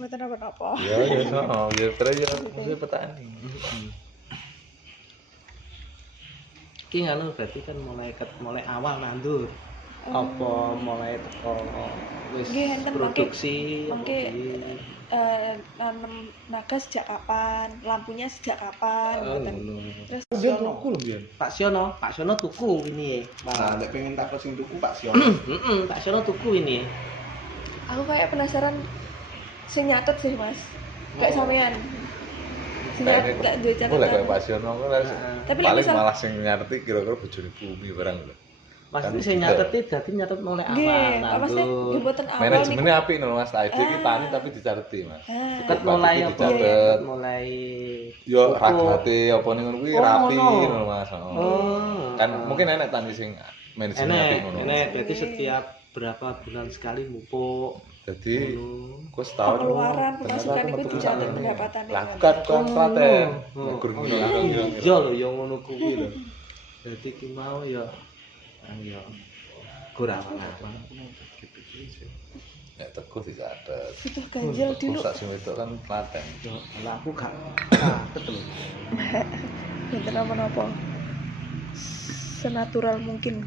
mboten apa-apa. Ya sono, ya terus ya mesti petani. Ki anu berarti kan mulai awal nandur. Apa mulai teko wis Nggih, enten produksi mangke nanam naga sejak kapan, lampunya sejak kapan, ngoten. Terus Dia tuku lho biyen. Pak Siono tuku ini. Nah, nek pengen takut sing tuku Pak Siono. Pak Siono tuku ini. aku kayak penasaran sing nyatet sih, Mas. Kayak sampean. Sing nyatet gak duwe Boleh kayak catatan. Pak Siono kan Tapi paling misal- malah sing ngerti kira-kira bojone bumi barang lho. Maksudnya saya nyateti dadi nyatet mulai awal Nggih, nandur. maksudnya nggih mboten awal Manajemennya apik lho Mas, tak iki Ah. tani tapi dicareti Mas. Ket mulai apa? Dicatet. Mulai Yo pupuk. ragate apa ning ngono kuwi Oh, rapi ngono. lho Mas. Oh. Kan mungkin enak tani sing manajemennya apik ngono. enek berarti setiap berapa bulan sekali mupuk. Jadi Ngono. kok setahun pengeluaran ternyata pemasukan aku itu metu dicatat tani. pendapatannya. Lakukan kan praten. Oh. Gur Oh, ngira-ngira. iya lho ya ngono kuwi lho. Dadi ki mau ya ya kurang apa. Nek teguh dicatet. Butuh ganjel dulu. Sak sing wedok kan Klaten. Yo lah aku gak betul. Mboten apa-apa. Senatural mungkin.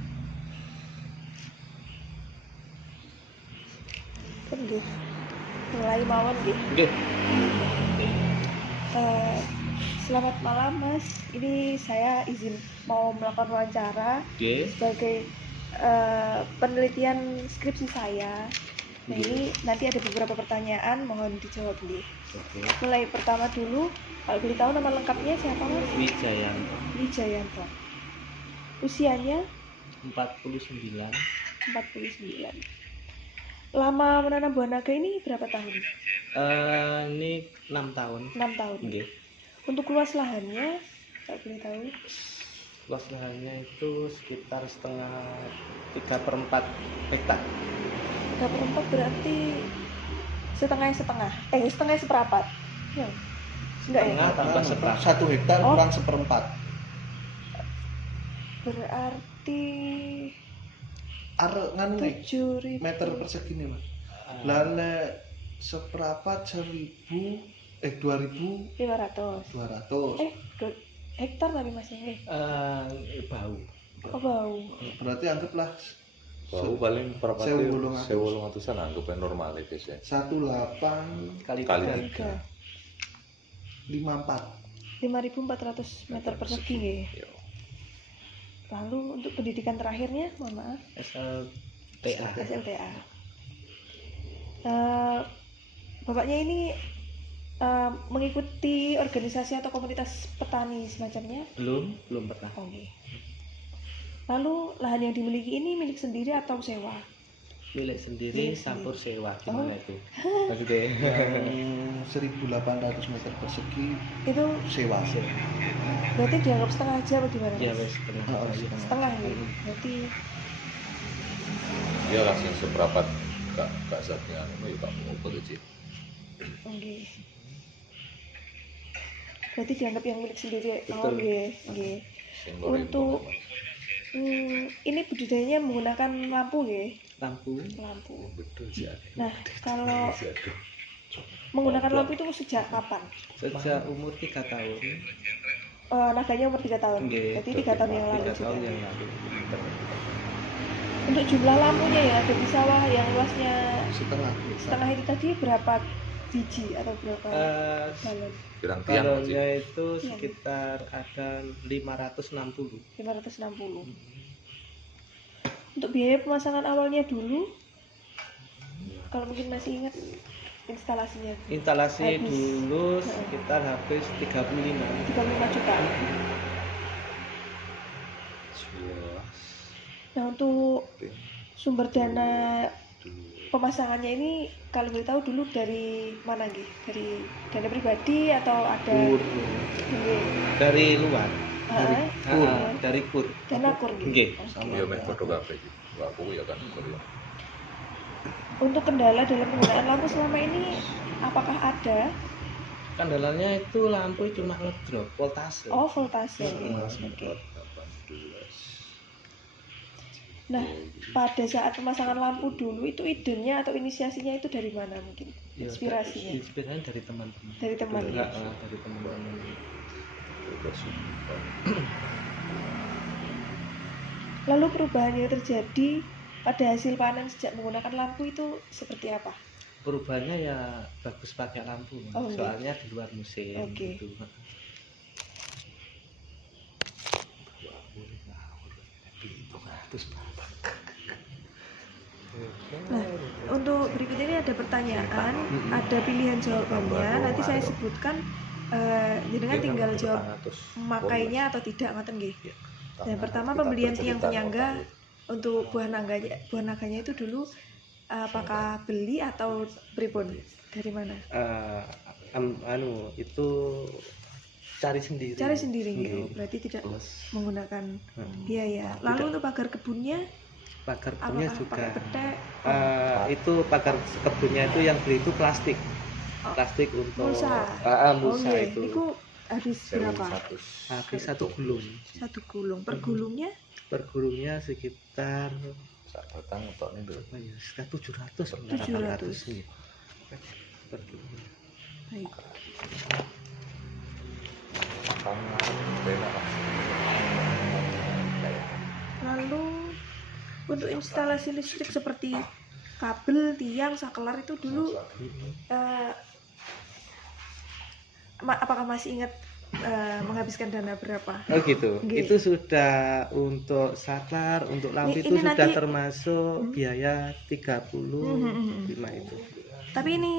Kan nggih. Mulai mawon nggih. Nggih. Selamat malam Mas. Ini saya izin mau melakukan wawancara Nggih. sebagai penelitian skripsi saya. Nah ini nanti ada beberapa pertanyaan, mohon dijawab nggih. Oke. Mulai pertama dulu, kalau boleh tahu nama lengkapnya siapa Mas? Wijayanto Wijayanto. Usianya 49. 49. Lama menanam buah naga ini berapa tahun? Ini 6 tahun. 6 tahun. Nggih. Untuk luas lahannya, kalau boleh tahu? Luas lahannya itu sekitar 3/4 hektar. 3/4 berarti setengah. Setengah seperapat. Ya. Enggak ya? Setengah tambah seperempat. 1 hektar Oh. kurang 1/4. Berarti Arek nganu nih 7.000 meter persegi nih Mas. Lah nek seperapat 2.200. 500. Hektar tapi masih nggih. Bau. Oh bau. Berarti anggaplah Bau paling perpati 1.800. 1.800-an anggap normal iki sih. 1854. Kali Kali 3. 5.400 meter persegi nggih. Yo. Lalu untuk pendidikan terakhirnya, mohon maaf, SLTA. SLTA. Bapaknya ini mengikuti organisasi atau komunitas petani semacamnya? Belum pernah. Oke. Lalu lahan yang dimiliki ini milik sendiri atau sewa? Milik sendiri Milik campur sewa gimana itu? Maksudnya Yang 1.800 meter persegi Itu sewa. berarti dianggap setengah aja apa gimana? Ya Mas? wes pernah. Oh, setengah. Setengah ya. Berarti dia langsung seberapa gak sakit anu ya tak mau tuh Cik. oke. Berarti dianggap yang milik sendiri. Oh, Betul. nggih. Sing Untuk ini budidayanya menggunakan lampu nggih. Lampu. betul sih. Nah, kalau menggunakan lampu itu sejak kapan? Sejak umur 3 tahun. Naganya umur 3 tahun. Nggih. Berarti 3 tahun yang lalu 3 tahun juga. yang lalu. Untuk jumlah lampunya yang ada di sawah yang luasnya Setengah. itu tadi berapa biji atau berapa galon? Pirang tiang Cik. Galonnya itu sekitar ada 560. 560. Untuk biaya pemasangan awalnya dulu, kalau mungkin masih ingat instalasinya Instalasi Habis. dulu sekitar habis 35. 35 juta. Nah untuk sumber dana pemasangannya ini kalau boleh tahu dulu dari mana nggih? Dari dana pribadi atau ada Kur. nggih? Dari luar. Kur. Dari kur. Dana kur nggih. Nggih. Oke. Iya meh foto kabeh iki. Wah, aku ya kan Korea. Untuk kendala dalam penggunaan lampu selama ini apakah ada? Kendalanya itu lampu cuma ngedrop voltase. Oh, voltase. Oke. Nah, pada saat pemasangan lampu dulu itu idenya atau inisiasinya itu dari mana mungkin? Ya, inspirasinya inspirasinya dari teman-teman. dari teman ya. Dari teman-teman. Udah sumpah. Lalu perubahan yang terjadi pada hasil panen sejak menggunakan lampu itu seperti apa? Perubahannya ya bagus pakai lampu, Mas. Oh, iya. Soalnya di luar musim Oke. gitu. Nah, untuk berikut ini ada pertanyaan, ada pilihan jawabannya. Nanti saya sebutkan, jenengan tinggal jawab memakainya atau tidak, ngoten nggih. Yang pertama, pembelian tiang penyangga untuk buah naganya itu dulu apakah beli atau pripun? Dari mana? Itu cari sendiri. Cari sendiri Nggih. gitu. Berarti tidak menggunakan Hmm. biaya. Lalu untuk pagar kebunnya Pagar kebunnya apakah juga. pakai petek? Itu pagar kebunnya itu yang beli itu plastik. Oh, Plastik untuk mulsa. mulsa iya. itu. Niku habis berapa? Habis 1 gulung. 1 gulung. Per gulungnya Per gulungnya sekitar Sak batang untuk nih tuh. apa ya? Sekitar 700. 700. Iya. Per gulung. baik. Lalu untuk instalasi listrik seperti kabel, tiang, sakelar itu dulu apakah masih ingat menghabiskan dana berapa? Oh gitu. Nggih. Itu sudah untuk saklar, untuk lampu Ini itu sudah nanti- termasuk biaya 35 itu. Tapi ini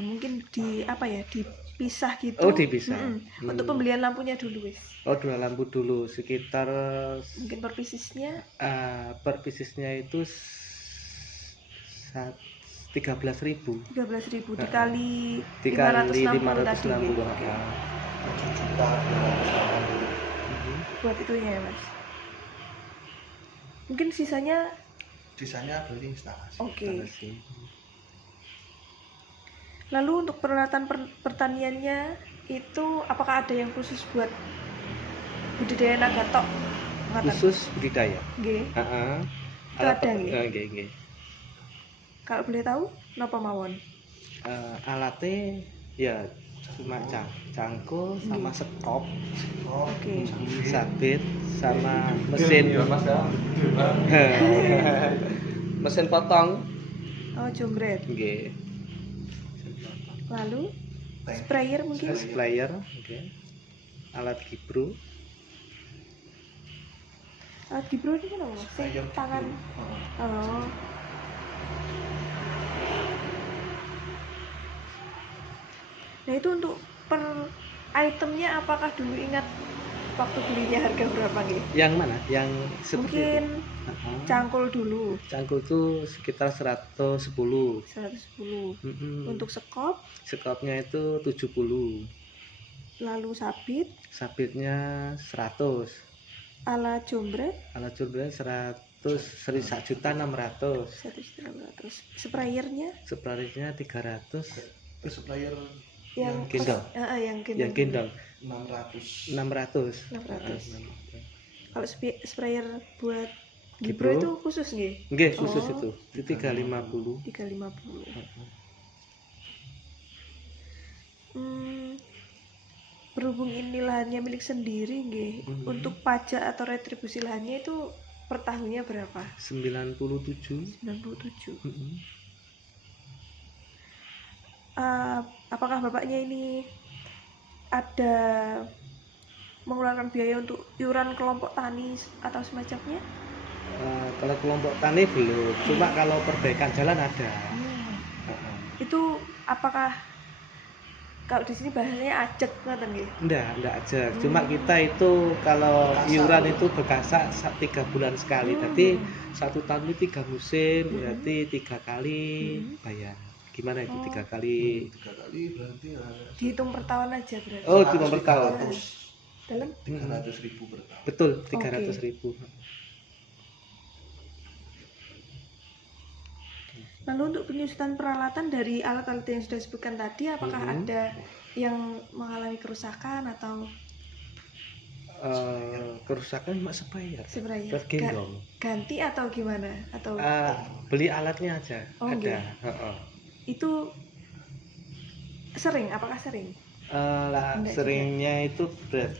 mungkin dipisah gitu. Oh, dipisah. Untuk pembelian lampunya dulu wis. Oh, 2 lampu dulu sekitar Mungkin per piecesnya per piecesnya itu 13.000 13.000 dikali dikali 560 tadi. 560. Oke. 7.280.000. Buat itunya ya Mas. Mungkin sisanya Sisanya beli instalasi. oke. Lalu untuk peralatan pertaniannya itu apakah ada yang khusus buat budidaya naga tok? Ngoten. Khusus budidaya. Nggih. Heeh. Itu ada nggih? Nggih. Kalau boleh tahu napa mawon? Alatnya ya cuma cangkul sama sekop, Oke. sabit sama mesin mesin potong. Oh, jonggret. Nggih. Lalu sprayer mungkin? Sprayer, nggih. Alat gibru. Gibro ini kan apa? Mas? Sing Sprayer tangan. Oh. Nah, itu untuk per itemnya apakah dulu ingat waktu belinya harga berapa nggih? Yang mana? Yang seperti Mungkin itu. Heeh. cangkul dulu Cangkul itu sekitar 110. 110. Mm-mm. Untuk sekop, Sekopnya itu 70. lalu sabit, Sabitnya 100. ala jonggret Alat jumlah 1.600.000. 1.600. Sprayernya Sprayernya 300. Itu supplier yang gendong. yang Yang gendong 600. 600. 600. Kalau sprayer buat Gibro? Gibro itu khusus nggih? Nggih, khusus Oh. itu. Itu 350. 350. Berhubung ini lahannya milik sendiri nggih, untuk pajak atau retribusi lahannya itu per tahunnya berapa? 97. 97. Mm-mm. Apakah bapaknya ini ada mengeluarkan biaya untuk iuran kelompok tani atau semacamnya? Kalau kelompok tani belum, cuma kalau perbaikan jalan ada. Heeh. Itu apakah kalau di sini bahasanya ajak ngoten nggih? Enggak aja. Cuma kita itu kalau iuran itu berkasa 3 bulan sekali. Jadi 1 tahun itu 3 musim, berarti 3 kali bayar. Gimana itu 3 kali? 3 kali berarti Dihitung per tahun aja berarti. Oh, cuma per tahun. Dalam 300.000 per tahun. Betul, 300.000. Lalu untuk penyusutan peralatan dari alat-alat yang sudah disebutkan tadi, apakah ada yang mengalami kerusakan atau Kerusakan cuma sprayer. sebenarnya Bergendong. ganti atau gimana? Atau Beli alatnya aja. Oh, ada. gitu. Heeh. itu Sering, apakah sering? Enggak seringnya itu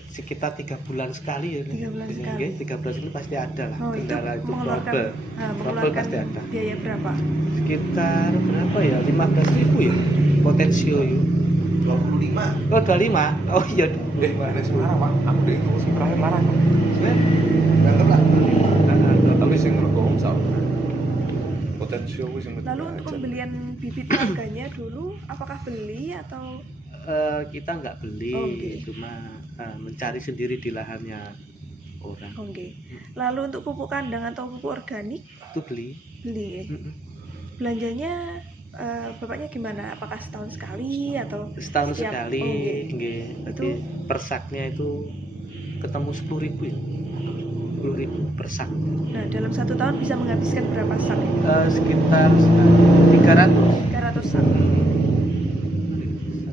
sekitar 3 bulan sekali ya. 3 bulan Biasanya, sekali. 3 bulan sekali pasti ada lah. Oh, itu Kendala itu mengeluarkan trouble. Trouble mengeluarkan pasti ada. biaya berapa? Sekitar berapa ya? 15.000 ya. Potensio yuk. 25. Oh 25. Oh iya. Ada Semarang Pak, aku deh itu sing terakhir larang. Anggaplah Tapi sing ngerokok sama. Potensi aku sing Lalu untuk pembelian bibit warganya dulu apakah beli atau kita nggak beli, Oh, oke. cuma mencari sendiri di lahannya orang. Oke. Lalu untuk pupuk kandang atau pupuk organik Itu beli. beli. Mm-mm. Belanjanya bapaknya gimana? Apakah setahun sekali atau Setahun setiap- sekali, Oh, oke. nggih. Jadi per saknya itu ketemu 10.000 ya. 10.000 per sak. Nah, dalam 1 tahun bisa menghabiskan berapa sak? Sekitar 300. 300 sak.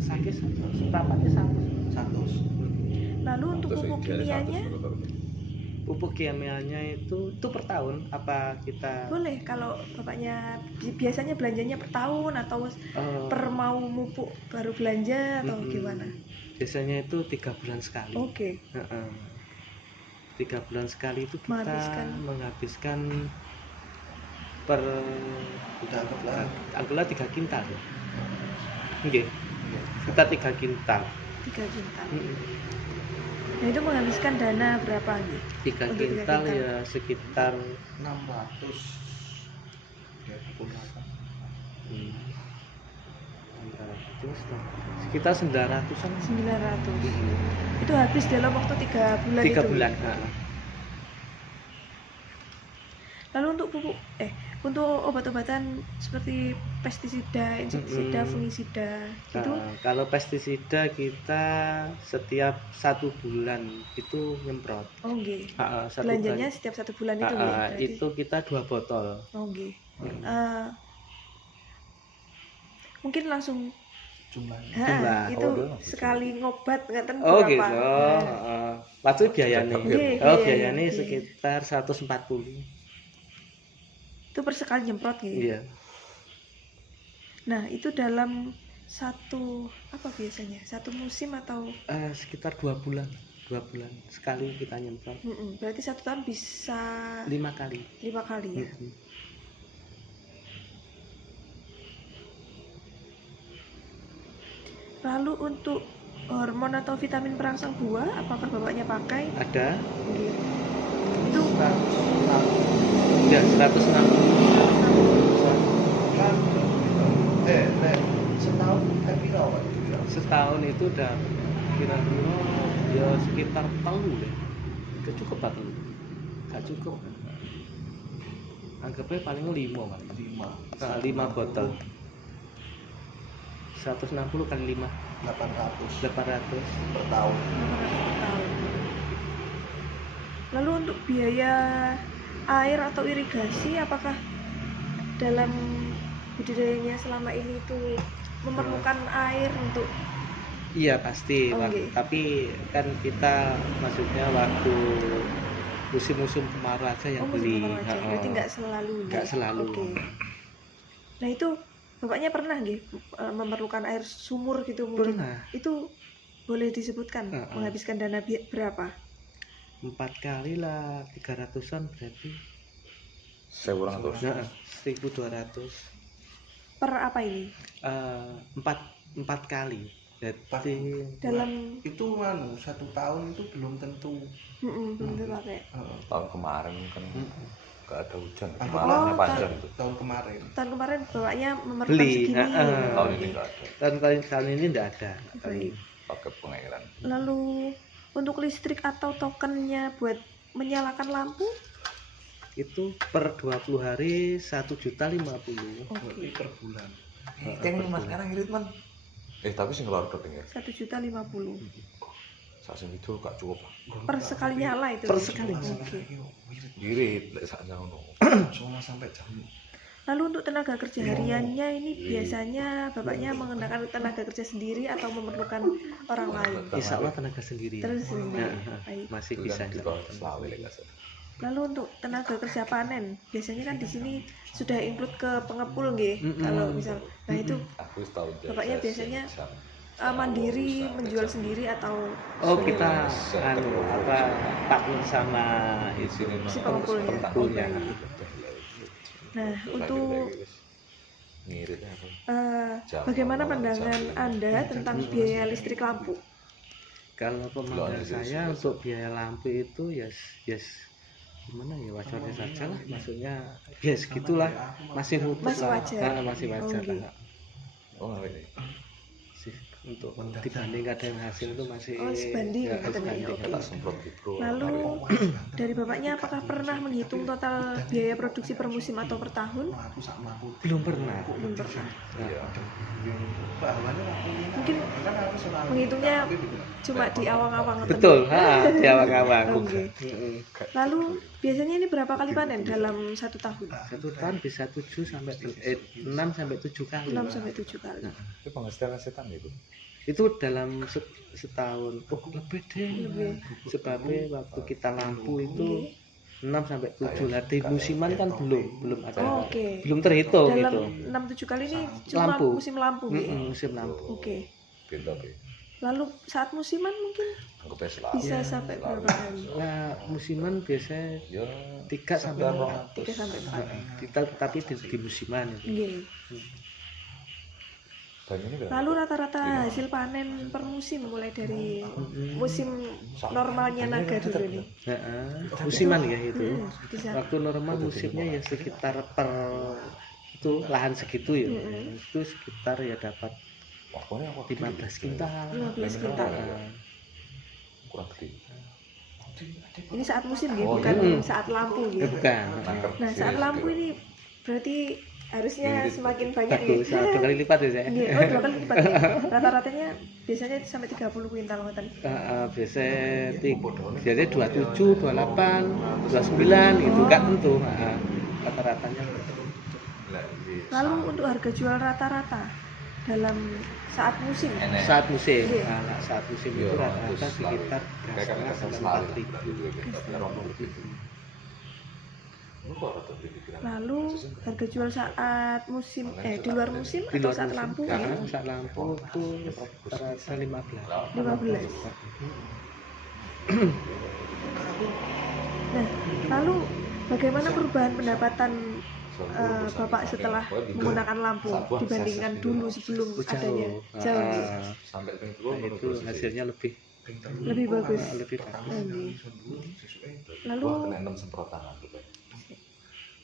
Sakit seberapanya satu. 100. Lalu untuk pupuk kimianya Pupuk kimianya itu per tahun apa kita boleh kalau bapaknya biasanya belanjanya per tahun atau per mau mupuk baru belanja atau gimana? Biasanya itu 3 bulan sekali. Oke. 3 bulan sekali itu kita menghabiskan per Udah anggaplah anggaplah 3 kintal ya. Nggih. Kita 3 kintal. 3 kintal. Nah, itu menghabiskan dana berapa nih? 3 Untuk 3 kintal kintal. ya sekitar 600. Ya, sekitar 900-an. 900. Itu habis dalam waktu 3 bulan 3 itu. bulan. Lalu untuk pupuk untuk obat-obatan seperti pestisida, insektisida, fungisida itu Kalau pestisida kita setiap 1 bulan itu nyemprot. oh nggih. Satu Belanjanya bulan. setiap 1 bulan itu nggih. Berarti. Itu kita 2 botol. Oh nggih. Mungkin langsung jumlahnya. Jumlah. itu Oh, sekali ngobat ngaten Oh berapa? gitu. Waktu biayanya. Nggih, Oh biayanya, biayanya nggih. sekitar 140. Itu per sekali nyemprot nggih. Iya. Nah, itu dalam satu apa biasanya? Satu musim atau Sekitar 2 bulan. 2 bulan sekali kita nyemprot. berarti 1 tahun bisa 5 kali. 5 kali ya. Lalu untuk hormon atau vitamin perangsang buah apakah bapaknya pakai? Ada. Nggih. Itu Ya 160. Setahun piro Pak? Setahun itu udah kira-kira ya sekitar telu deh. Gak cukup Pak telu. Gak cukup. Anggapnya paling 5 Pak. 5 botol. 160 kali 5 800 800 per tahun. Lalu untuk biaya air atau irigasi apakah dalam budidayanya selama ini itu memerlukan air untuk Iya pasti Oke. tapi kan kita maksudnya waktu musim-musim kemarau aja yang musim beli. kemarau aja? Berarti nggak selalu. Nggak nggih? selalu. Oke. Nah itu bapaknya pernah nggih memerlukan air sumur gitu mungkin? Pernah. Itu boleh disebutkan menghabiskan dana berapa? 4 kali lah 300-an berarti 1.200. 1.200 Per apa ini? 4 kali jadi Dalam Itu satu tahun itu belum tentu. belum tentu pakai. Tahun kemarin kan nggak ada hujan, Anggaplah malamnya panjang tuh. tahun kemarin. Tahun kemarin bapaknya memerlukan Beli. segini. Tahun ini nggak ada, tahun ini enggak ada. Baik. pakai pengairan. Lalu untuk listrik atau tokennya buat menyalakan lampu? Itu per 20 hari 1.050.000. Berarti per bulan. Kan mas sekarang ngirit man. Tapi sing keluar keting ya. 1.050.000 Saat itu gak cukup. per sekali nyala itu. Per sekali. Oke. Ngirit lek sak ngono. Cuma sampai jam. Lalu untuk tenaga kerja hariannya ini biasanya bapaknya menggunakan tenaga kerja sendiri atau memerlukan orang lain? Insya Allah tenaga sendiri. Terus sendiri. Nah, Baik. masih bisa. Selawe lek gak Lalu untuk tenaga kerja panen, biasanya kan di sini sudah include ke pengepul nggih. Kalau misal, nah itu aku tahu bapaknya biasanya mandiri menjual sendiri atau kita partner sama itu si pengepulnya. pengepulnya. Nah, untuk bagaimana pandangan Anda tentang biaya listrik lampu? Kalau pemandangan saya untuk biaya lampu itu gimana ya, wajarnya saja lah, maksudnya segitulah, masih wajar. Masih wajar. Untuk dibanding ada yang hasil itu masih sebanding. Lalu dari bapaknya apakah pernah menghitung total biaya produksi per musim atau per tahun? Belum pernah. Mungkin menghitungnya cuma di awang-awang. Betul, di awang-awang. Lalu biasanya ini berapa kali panen dalam satu tahun? Satu tahun bisa 6 sampai 7 kali. 6 sampai 7 kali. Itu penghasilan setan itu. Itu dalam setahun. Lebih deh. Sebabnya waktu kita lampu itu 6 sampai 7. Nah, di musiman kan belum ada. Belum terhitung dalam gitu. 6-7 kali ini cuma musim lampu. Musim lampu. Lalu saat musiman mungkin bisa sampai berapa kali? Nah, musiman biasanya 3 sampai 4. Tapi di musiman itu. Lalu rata-rata hasil panen per musim mulai dari musim normalnya naga dulu nih. Musiman ya itu. Waktu normal musimnya ya sekitar per itu lahan segitu ya. Itu sekitar ya dapat 15 kintal. 15 kintal. Kurang gede. Ini saat musim gitu, bukan saat lampu gitu. Bukan. Nah, saat lampu ini berarti harusnya semakin banyak bagus, ya. 2 kali lipat ya saya. 2 kali lipat. Ya. Rata-ratanya biasanya sampai 30 kuintal ngoten. Biasanya 27, 28, 29 itu kan tentu. Rata-ratanya. Lalu untuk harga jual rata-rata dalam saat musim. Saat musim itu rata-rata sekitar 3,5 sampai 4.000. Lalu harga jual saat musim di luar musim atau saat lampu ya? Saat lampu itu rata 15. Nah, lalu bagaimana perubahan pendapatan Bapak setelah menggunakan lampu dibandingkan dulu sebelum adanya? Jauh. Itu hasilnya lebih bagus. Lalu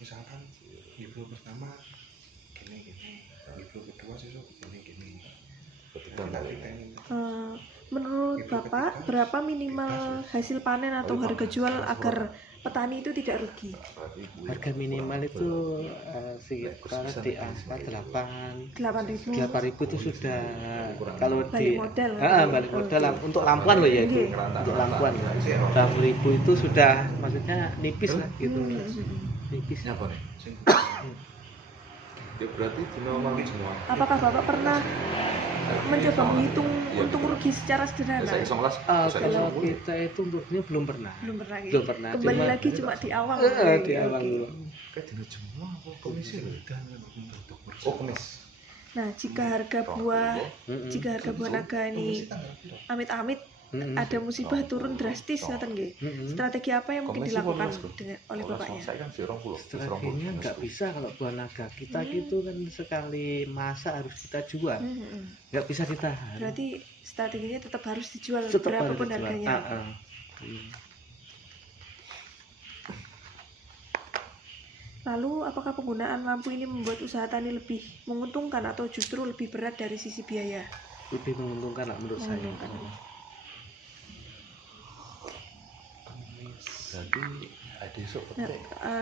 misalkan ibu pertama gini ibu kedua sesuk gini menurut Bapak berapa minimal hasil panen atau harga jual agar petani itu tidak rugi? Harga minimal itu sekitar di angka 8.000 itu sudah kalau balik modal. Balik modal untuk lampuan loh ya itu. Untuk lampuan 8.000 itu sudah maksudnya nipis lah gitu. Nipis. Apa nih? Ya berarti normal semua. Apakah Bapak pernah mencoba menghitung untung rugi secara sederhana? Kalau kita itu untuknya belum pernah. Kembali lagi cuma di awal. Di awal dulu. Kayak dino semua apa komisi komis. Nah, jika harga buah naga ini amit-amit ada musibah turun drastis ngoten nggih. Strategi apa yang mungkin dilakukan oleh Bapaknya? Strateginya nggak bisa kalau buah naga. Kita gitu kan sekali masak harus kita jual. Nggak bisa ditahan. Berarti strateginya tetap harus dijual harus berapapun dijual. harganya. Lalu apakah penggunaan lampu ini membuat usaha tani lebih menguntungkan atau justru lebih berat dari sisi biaya? Lebih menguntungkan lah menurut saya.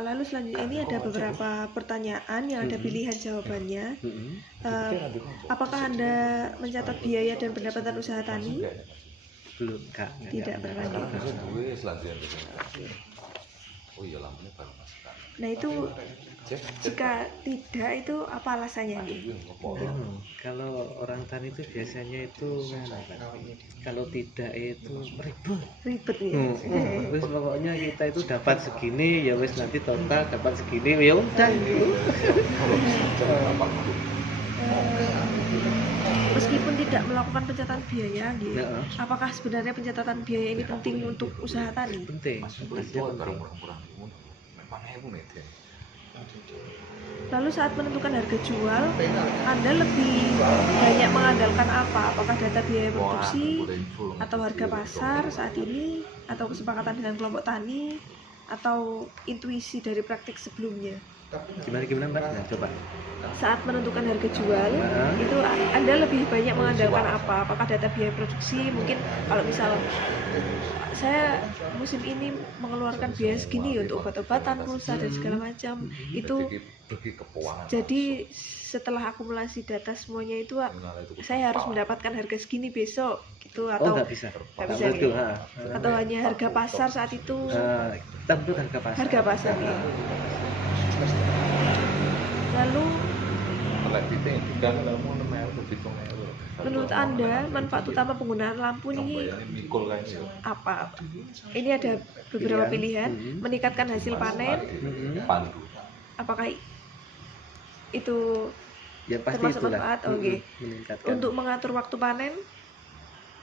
Lalu selanjutnya ini ada beberapa pertanyaan yang ada pilihan jawabannya. Apakah Anda mencatat biaya dan pendapatan usaha tani? Belum, tidak pernah. Oh iya, lampunya baru masuk. Nah itu jika tidak itu apa alasannya? Kalau orang tani itu biasanya itu kalau tidak itu ribet ya. Terus pokoknya kita itu dapat segini ya wes nanti total dapat segini ya udah. meskipun tidak melakukan pencatatan biaya gitu. Heeh. Apakah sebenarnya pencatatan biaya ini penting untuk usaha tani? Penting. itu barang murah-murah memang ibu mete Lalu saat menentukan harga jual, Anda lebih banyak mengandalkan apa? Apakah data biaya produksi atau harga pasar saat ini, atau kesepakatan dengan kelompok tani, atau intuisi dari praktik sebelumnya? Gimana Mbak? Nah, coba. Saat menentukan harga jual, Heeh. itu Anda lebih banyak mengandalkan apa? Apakah data biaya produksi? Mungkin kalau misal saya musim ini mengeluarkan biaya segini untuk obat-obatan, pulsa dan segala macam, itu pergi ke keuangan jadi setelah akumulasi data semuanya itu saya harus mendapatkan harga segini besok gitu, Oh, atau nggak bisa. nggak Nggak bisa begitu, gitu. ha. Atau hanya harga pasar saat itu, Kita bentuk harga pasar. harga pasar ya. Lalu lek titik kan kamu 6.000 7.000 menurut Anda manfaat utama penggunaan lampu ini bayarnya mikul kayaknya apa? Ini ada beberapa pilihan. Meningkatkan hasil panen, pandu apakah itu Ya pasti termasuk itulah. manfaat? Oke. Meningkatkan. Untuk mengatur waktu panen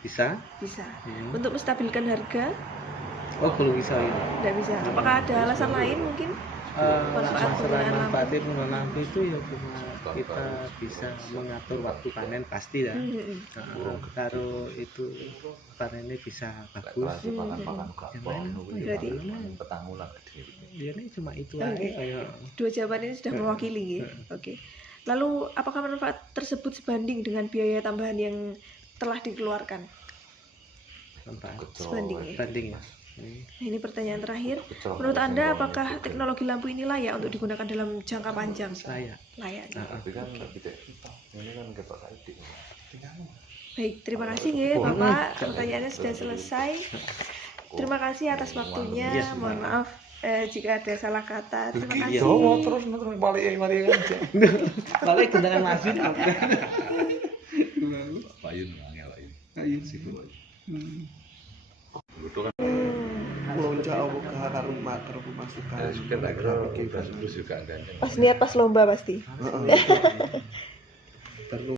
Bisa? bisa. Hmm. Untuk menstabilkan harga Oh, belum bisa ini. tidak bisa. Apakah ada alasan lain mungkin? Manfaat Selain penggunaan manfaatnya penggunaan lampu itu ya cuma kita bisa mengatur waktu panen pasti ya. Kalau itu panennya bisa bagus. Yang lain apa ya? Berarti petangulan gede Dia ini cuma itu Oke. aja kayak dua jawaban ini sudah mewakili ya. Oke. Lalu apakah manfaat tersebut sebanding dengan biaya tambahan yang telah dikeluarkan? manfaat Sebanding ya. banding ya. Nah, ini pertanyaan terakhir. Menurut Anda apakah teknologi lampu ini layak untuk digunakan dalam jangka panjang? Saya. Layak. tapi kan tidak ini kan ketok tadi Baik, terima kasih ya Bapak. Pertanyaannya sudah selesai. Terima kasih atas waktunya. Iya. Mohon maaf jika ada salah kata. Terima kasih. terus balik aja Balik dengan masih Payun angel ini Melonjak apa ke harum makro pemasukan. terus juga enggak Pas niat pas lomba pasti. Heeh. perlu